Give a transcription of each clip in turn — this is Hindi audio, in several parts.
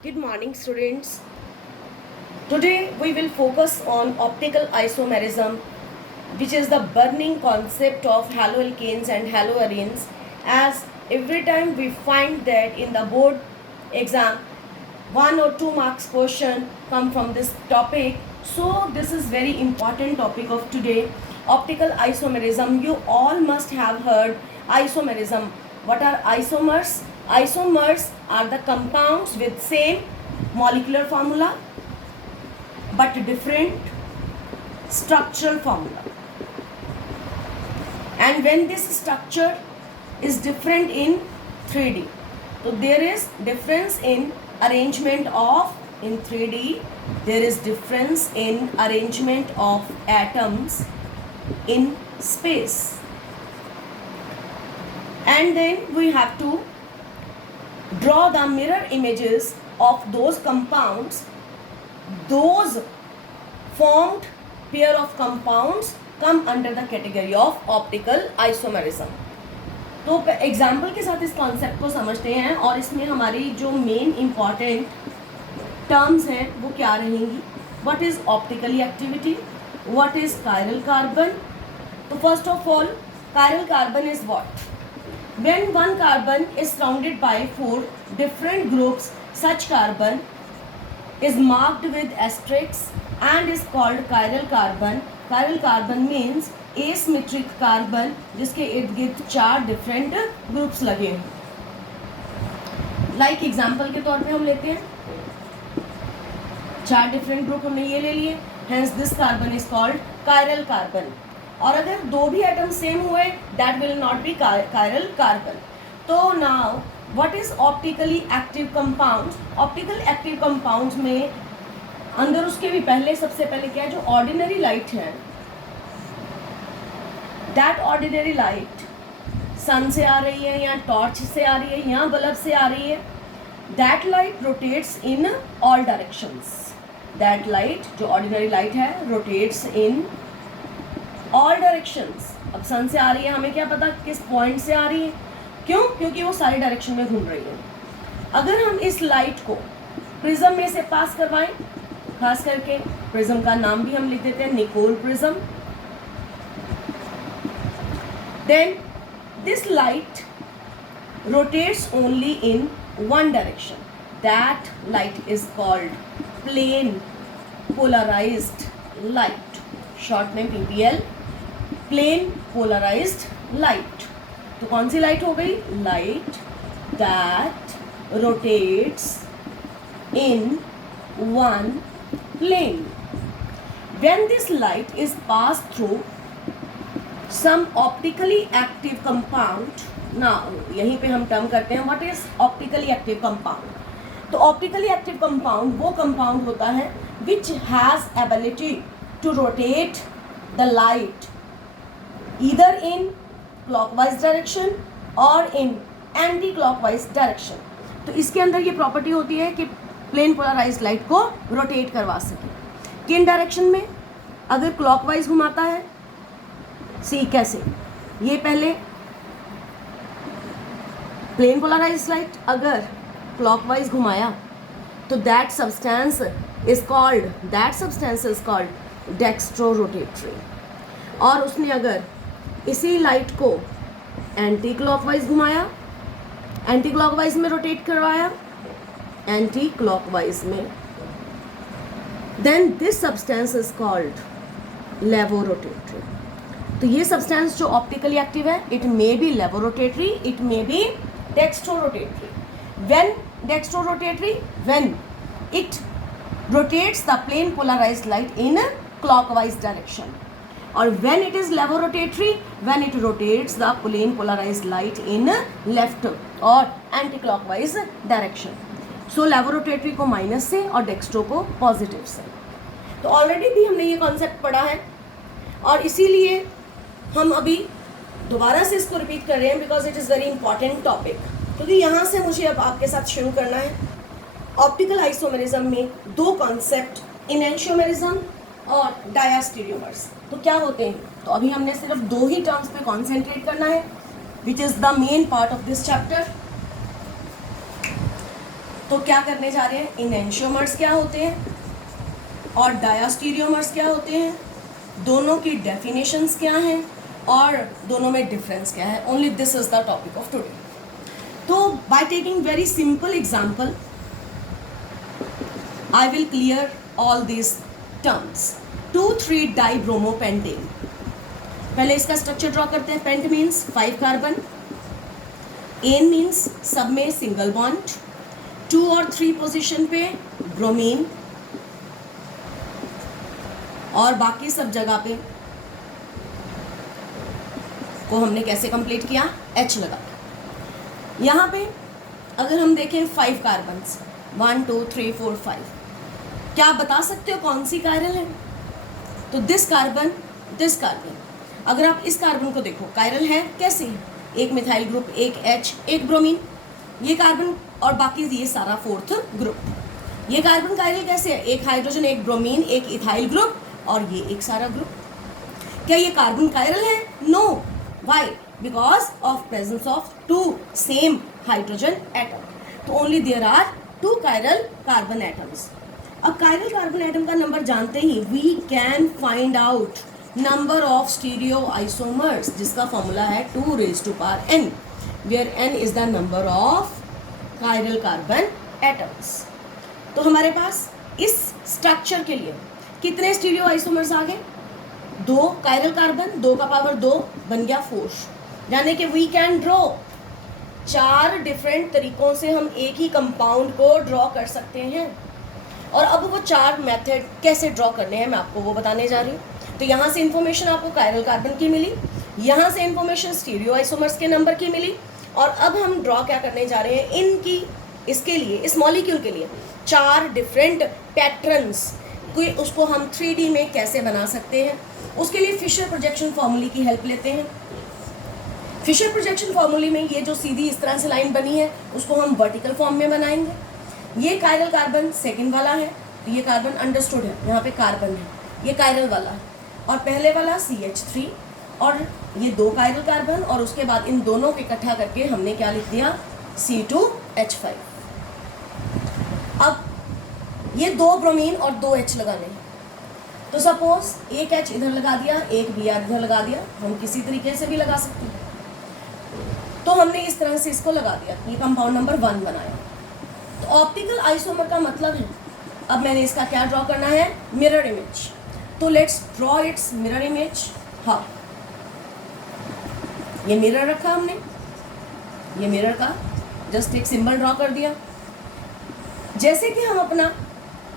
Good morning, students. Today we will focus on optical isomerism, which is the burning concept of haloalkanes and haloarenes, as every time we find that in the board exam 1 or 2 marks question come from this topic. So this is very important topic of today, optical isomerism. You all must have heard isomerism. What are isomers? Isomers are the compounds with same molecular formula but different structural formula. And when this structure is different in 3D, so there is difference in arrangement of, in 3D there is difference in arrangement of atoms in space. And then we have to draw the mirror images of those compounds. Those formed pair of compounds come under the category of optical isomerism. तो एग्जाम्पल के साथ इस कॉन्सेप्ट को समझते हैं और इसमें हमारी जो मेन इम्पॉर्टेंट टर्म्स हैं वो क्या रहेंगी. What is optically activity, what is chiral carbon. तो first of all chiral carbon is what. When one carbon is surrounded by 4 different groups, such carbon is marked with asterisk and is called chiral carbon. Chiral carbon means asymmetric carbon जिसके इर्द गिर्द 4 different groups लगे हैं. Like example के तौर पे हम लेते हैं 4 different group हमने ये ले लिए, hence this carbon is called chiral carbon. और अगर 2 भी एटम सेम हुए that will not be chiral carbon. तो now what is optically active compounds. Optical active compounds में अंदर उसके भी पहले सबसे पहले क्या है, जो ऑर्डिनरी लाइट है, दैट ऑर्डिनरी लाइट सन से आ रही है या टॉर्च से आ रही है या बल्ब से आ रही है, that light rotates in all directions. That light जो ऑर्डिनरी लाइट है रोटेट्स इन ऑल डायरेक्शंस. अब सन से आ रही है, हमें क्या पता किस पॉइंट से आ रही है, क्यों, क्योंकि वो सारी डायरेक्शन में घूम रही है. अगर हम इस लाइट को प्रिज्म में से पास करवाएं, खास करके प्रिज्म का नाम भी हम लिख देते हैं Nicol prism, then this light rotates only in one direction. That light is called plane polarised light, short में PPL, प्लेन पोलराइज्ड लाइट. तो कौन सी लाइट हो गई, light that rotates in one plane. When this light is pass through some optically active compound. ना यहीं पे हम टर्म करते हैं what is optically active compound. तो ऑप्टिकली एक्टिव कंपाउंड वो कंपाउंड होता है which has ability to rotate the light either in clockwise direction or in anti-clockwise direction. तो इसके अंदर ये प्रॉपर्टी होती है कि प्लेन पोलराइज्ड लाइट को रोटेट करवा सके. किन डायरेक्शन में, अगर क्लॉकवाइज घुमाता है, सी कैसे, ये पहले प्लेन पोलराइज्ड लाइट अगर क्लॉकवाइज घुमाया तो that substance is called dextro rotatory. और उसने अगर इसी लाइट को एंटी क्लॉकवाइज घुमाया, एंटी क्लॉकवाइज में रोटेट करवाया, एंटी क्लॉकवाइज में, then this substance is called laevorotatory. तो ये सब्सटेंस जो ऑप्टिकली एक्टिव है, it may be laevorotatory, it may be dextrorotatory. When dextrorotatory, when it rotates the plane polarized light in clockwise direction, or when it is levorotatory, when it rotates the plane polarized light in left or anti-clockwise direction. So levorotatory को माइनस से और डेक्स्ट्रो को पॉजिटिव से. तो ऑलरेडी भी हमने ये कॉन्सेप्ट पढ़ा है और इसीलिए हम अभी दोबारा से इसको रिपीट कर रहे हैं because it is very important topic. क्योंकि यहाँ से मुझे अब आपके साथ शुरू करना है. ऑप्टिकल आइसोमेरिज्म में 2 कॉन्सेप्ट, इनैंशियोमेरिज्म और डायास्टीरियोमर्स. तो क्या होते हैं, तो अभी हमने सिर्फ 2 ही टर्म्स पे कॉन्सेंट्रेट करना है which is the main part of this chapter. तो क्या करने जा रहे हैं, इनैंशियोमर्स क्या होते हैं और डायास्टीरियोमर्स क्या होते हैं, दोनों की डेफिनेशंस क्या हैं और दोनों में डिफरेंस क्या है. Only this is the topic of today. तो by taking very simple example I will clear all this terms. 2,3-dibromopentane. पहले इसका स्ट्रक्चर ड्रॉ करते हैं. Pent means 5 carbon, ane means सब में सिंगल बॉन्ड, 2 और 3 पोजीशन पे ब्रोमीन और बाकी सब जगह पे को हमने कैसे कंप्लीट किया, H लगा. यहाँ पे अगर हम देखें 5 कार्बन, 1 2 3 4 5, क्या आप बता सकते हो कौन सी कायरल है? तो दिस कार्बन, अगर आप इस कार्बन को देखो, कायरल है कैसे है, एक मिथाइल ग्रुप, एक H, एक ब्रोमीन, ये कार्बन और बाकी ये सारा 4th ग्रुप. ये कार्बन कायरल कैसे है, एक हाइड्रोजन, एक ब्रोमीन, एक इथाइल ग्रुप और ये एक सारा ग्रुप. क्या ये कार्बन कायरल है? No. Why? Because of presence of 2 same hydrogen atom. तो only there are 2 chiral carbon atoms. अब कायरल कार्बन एटम का नंबर जानते ही we can find out number of stereo isomers, जिसका फॉर्मूला है 2n, where n is the number of chiral carbon atoms. तो हमारे पास इस स्ट्रक्चर के लिए कितने स्टीरियो आइसोमर्स आ गए? 2 कायरल कार्बन, 2 का पावर 2 बन गया 4. यानी कि वी कैन ड्रॉ 4 डिफरेंट तरीकों से हम एक ही कंपाउंड को ड्रॉ कर सकते हैं. और अब वो 4 मेथड कैसे ड्रॉ करने हैं मैं आपको वो बताने जा रही हूँ. तो यहाँ से इन्फॉर्मेशन आपको कायरल कार्बन की मिली, यहाँ से इन्फॉर्मेशन स्टीरियो आइसोमर्स के नंबर की मिली, और अब हम ड्रॉ क्या करने जा रहे हैं, इनकी इसके लिए, इस मॉलिक्यूल के लिए 4 डिफरेंट पैटर्न्स, कोई उसको हम 3D में कैसे बना सकते हैं. उसके लिए फिशर प्रोजेक्शन फॉर्मूले की हेल्प लेते हैं. फिशर प्रोजेक्शन फॉर्मूले में ये जो सीधी इस तरह से लाइन बनी है उसको हम वर्टिकल फॉर्म में बनाएंगे. ये कायरल कार्बन सेकंड वाला है, तो ये कार्बन अंडरस्टूड है, यहाँ पे कार्बन है, ये कायरल वाला है, और पहले वाला CH3 और ये 2 कायरल कार्बन, और उसके बाद इन दोनों को इकट्ठा करके हमने क्या लिख दिया, C2H5. अब ये 2 ब्रोमीन और 2 H लगाने हैं. तो सपोज एक H इधर लगा दिया, एक Br इधर लगा दिया, हम किसी तरीके से भी लगा सकते हैं. तो हमने इस तरह से इसको लगा दिया, ये कंपाउंड नंबर 1 बनाया. तो ऑप्टिकल आइसोमर का मतलब है, अब मैंने इसका क्या ड्रॉ करना है, मिरर इमेज. तो let's draw it's mirror image. हाँ, ये मिरर रखा हमने, ये मिरर का जस्ट एक सिंबल ड्रॉ कर दिया. जैसे कि हम अपना,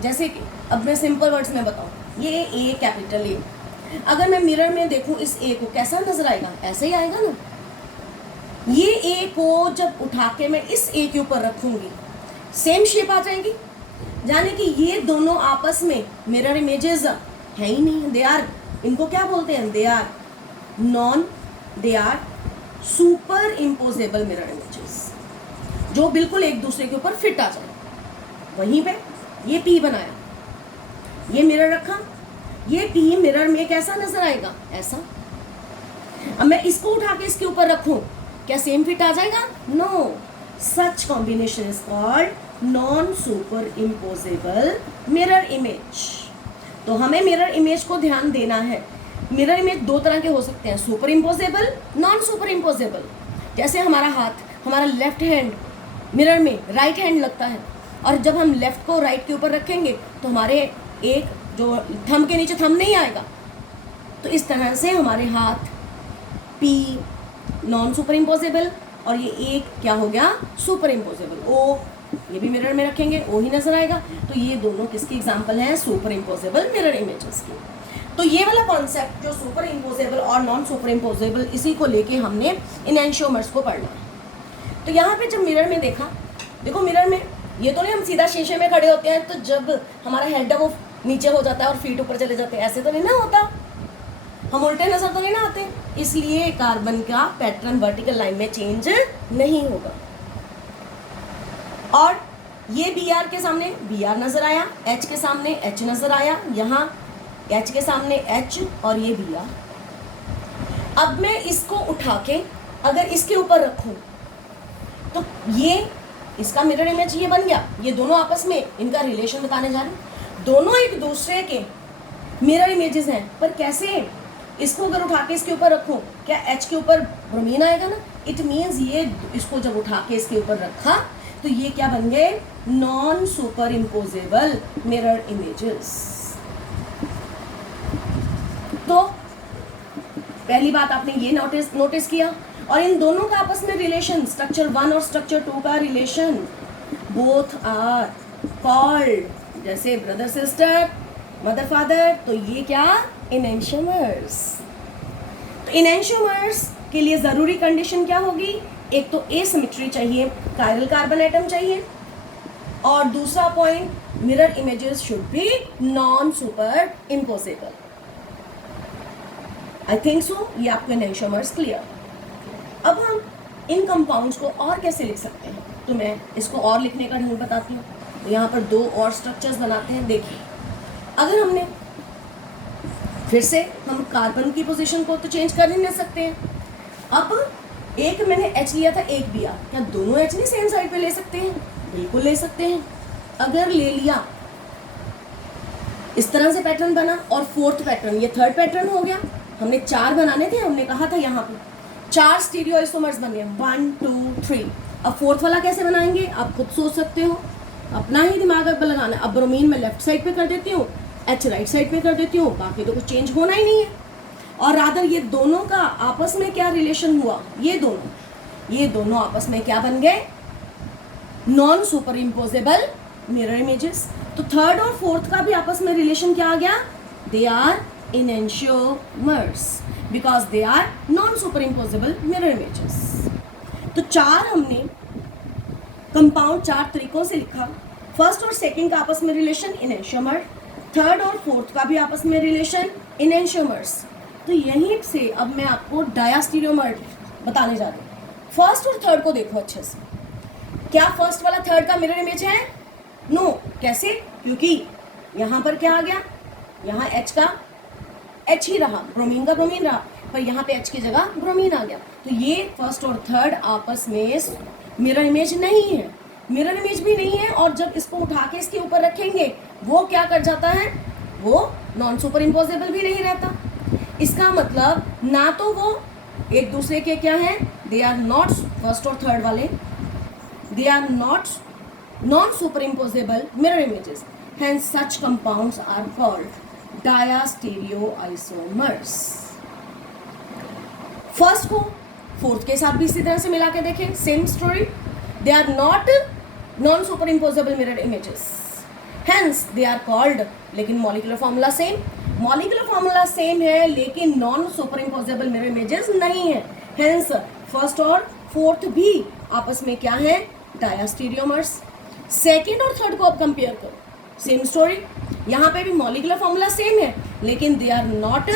जैसे कि अब मैं सिंपल वर्ड्स में बताऊँ, ये ए कैपिटल ए, अगर मैं मिरर में देखूँ इस ए को, कैसा नजर आएगा, ऐसे ही आएगा ना. ये ए को जब उठा के मैं इस ए के ऊपर रखूँगी, सेम शेप आ जाएगी. यानी कि ये दोनों आपस में मिरर इमेजेस है ही नहीं. दे आर, इनको क्या बोलते हैं, they are superimposable mirror images, जो बिल्कुल एक दूसरे के ऊपर फिट आ जाए. वहीं पे ये P बनाया, ये मिरर रखा, ये P मिरर में कैसा नजर आएगा, ऐसा. अब मैं इसको उठा के इसके ऊपर रखूं, क्या सेम फिट आ जाएगा? No. Such combination is called non superimposable mirror image. तो हमें मिरर इमेज को ध्यान देना है. मिरर इमेज 2 तरह के हो सकते हैं, super imposable, non super imposable. जैसे हमारा हाथ, हमारा लेफ्ट हैंड मिरर में राइट हैंड लगता है, और जब हम लेफ्ट को राइट के ऊपर रखेंगे तो हमारे एक जो थंब के नीचे थंब नहीं आएगा. तो इस तरह से हमारे हाथ P नॉन सुपर इम्पोजेबल, और ये एक क्या हो गया, सुपर इम्पोजेबल. O ये भी मिरर में रखेंगे, O ही नजर आएगा. तो ये दोनों किसकी एग्जाम्पल हैं, सुपर इम्पोजेबल मिरर इमेजेस की. तो ये वाला कॉन्सेप्ट जो सुपर इम्पोजेबल और नॉन सुपर इम्पोजेबल, इसी को लेके हमने इनैंशियोमर्स को पढ़ना है. तो यहाँ पे जब मिरर में देखा, देखो मिरर में ये तो नहीं हम सीधा शीशे में खड़े होते हैं तो जब हमारा हेड है वो नीचे हो जाता है और फीट ऊपर चले जाते हैं, ऐसे तो नहीं ना होता. हम उल्टे नजर तो नहीं ना आते, इसलिए कार्बन का पैटर्न वर्टिकल लाइन में चेंज नहीं होगा. और ये Br के सामने Br नजर आया, H के सामने H नजर आया, यहाँ H के सामने H और ये Br. अब मैं इसको उठा के अगर इसके ऊपर रखूं तो ये इसका मिरर इमेज ये बन गया, ये दोनों आपस में इनका रिलेशन बताने जा रहे हैं, दोनों एक दूसरे के मिरर इमेजेस हैं, पर कैसे? इसको अगर उठा के इसके ऊपर रखूं, क्या H के ऊपर ब्रोमीन आएगा ना? इट मीन्स ये इसको जब उठा के इसके ऊपर रखा तो ये क्या बन गए? Non superimposable mirror images. तो पहली बात आपने ये नोटिस किया, और इन दोनों का आपस में रिलेशन, स्ट्रक्चर 1 और स्ट्रक्चर 2 का रिलेशन, बोथ आर कॉल्ड, जैसे ब्रदर सिस्टर, मदर फादर, तो ये क्या? इनैंशियोमर्स। तो इनैंशियोमर्स के लिए ज़रूरी कंडीशन क्या होगी? एक तो एसिमेट्री चाहिए, कायरल कार्बन एटम चाहिए, और दूसरा point mirror images should be non super imposable. I think so ये आपके इनैंशियोमर्स क्लियर। अब हम इन कंपाउंड्स को और कैसे लिख सकते हैं, तो मैं इसको और लिखने का ढंग बताती हूँ। तो यहाँ पर 2 और स्ट्रक्चर्स बनाते हैं। देखिए, अगर हमने फिर से हम कार्बन की पोजीशन को तो चेंज कर ही नहीं सकते हैं। अब एक मैंने H लिया था, एक Br, क्या दोनों H नहीं सेम साइड पे ले सकते हैं? बिल्कुल ले सकते हैं। अगर ले लिया, इस तरह से पैटर्न बना, और 4th पैटर्न, ये 3rd पैटर्न हो गया। हमने 4 बनाने थे, हमने कहा था यहाँ पे 4 स्टीरियो आइसोमर्स बन गए, 1 2 3। अब 4th वाला कैसे बनाएंगे आप खुद सोच सकते हो, अपना ही दिमाग अब लगाना। अब ब्रोमीन में लेफ्ट साइड पे कर देती हूँ, H राइट साइड पे कर देती हूँ, बाकी तो कुछ चेंज होना ही नहीं है। और रादर ये दोनों का आपस में क्या रिलेशन हुआ? ये दोनों आपस में क्या बन गए? Non superimposable mirror images. तो 3rd और 4th का भी आपस में रिलेशन क्या आ गया? They are enantiomers because they are non-superimposable mirror images। तो 4 हमने कंपाउंड 4 तरीकों से लिखा। फर्स्ट और सेकंड का आपस में रिलेशन enantiomer, 3rd और 4th का भी आपस में रिलेशन enantiomers। तो यहीं से अब मैं आपको डायास्टीरियोमर बताने जा रही हूँ। फर्स्ट और 3rd को देखो अच्छे से। क्या फर्स्ट वाला 3rd का मिरर इमेज है? नो। कैसे? क्योंकि यहाँ पर क्या आ गया? यहाँ H का H ही रहा, ब्रोमीन का ब्रोमीन रहा, पर यहाँ पे H की जगह ब्रोमीन आ गया। तो ये फर्स्ट और 3rd आपस में मिरर इमेज नहीं है, मिरर इमेज भी नहीं है। और जब इसको उठा के इसके ऊपर रखेंगे, वो क्या कर जाता है? वो नॉन सुपर इम्पोजेबल भी नहीं रहता। इसका मतलब ना तो वो एक दूसरे के क्या है, दे आर नॉट, फर्स्ट और 3rd वाले they are not non superimposable mirror images, hence such compounds are called diastereoisomers. First को 4th के साथ भी इसी तरह से मिला के देखें, same story. They are not non superimposable mirror images, hence they are called, लेकिन molecular formula same, molecular formula same है लेकिन non superimposable mirror images नहीं है, हेंस फर्स्ट और 4th भी आपस में क्या है? डायास्टीरियोमर्स। सेकेंड और 3rd को अब कंपेयर करो, सेम स्टोरी। यहाँ पे भी मॉलिक्यूलर फॉर्मूला सेम है लेकिन they are not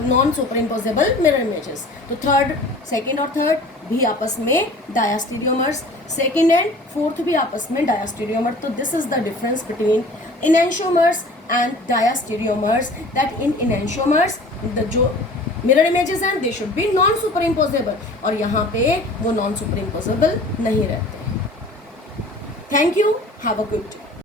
non superimposable mirror images. तो 3rd, सेकेंड और 3rd भी आपस में डायास्टीरियोमर्स, सेकेंड एंड 4th भी आपस में डायास्टीरियोमर। तो this is the difference between enantiomers and diastereomers, that in enantiomers जो मिरर इमेजेस हैं they should be non superimposable, और यहाँ पे वो नॉन सुपर इम्पोजेबल नहीं रहते। Thank you, have a good day.